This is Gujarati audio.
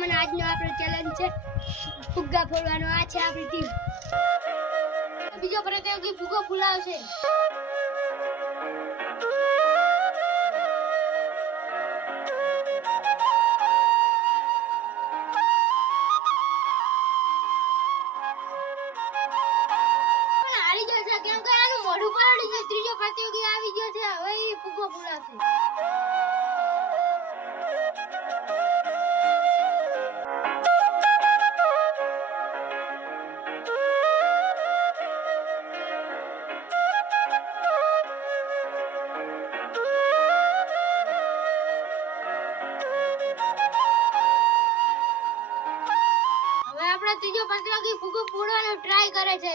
રામ અને આજનો આપણો ચેલેન્જ છે ફુગ્ગા ફોડવાનો. આ છે આપણી ટીમ. બીજો પ્રતિયોગી ફુગ્ગો ફૂલાવશે. હારી જશે કેમ કે આનું મોઢું પલળી ગયું. ત્રીજો પ્રતિયોગી આવી ગયો છે, હવે ઈ ફુગ્ગો ફૂલાવશે. ત્રીજો પ્રતિયોગી ફુગ્ગો ફોડવાનો ટ્રાય કરે છે.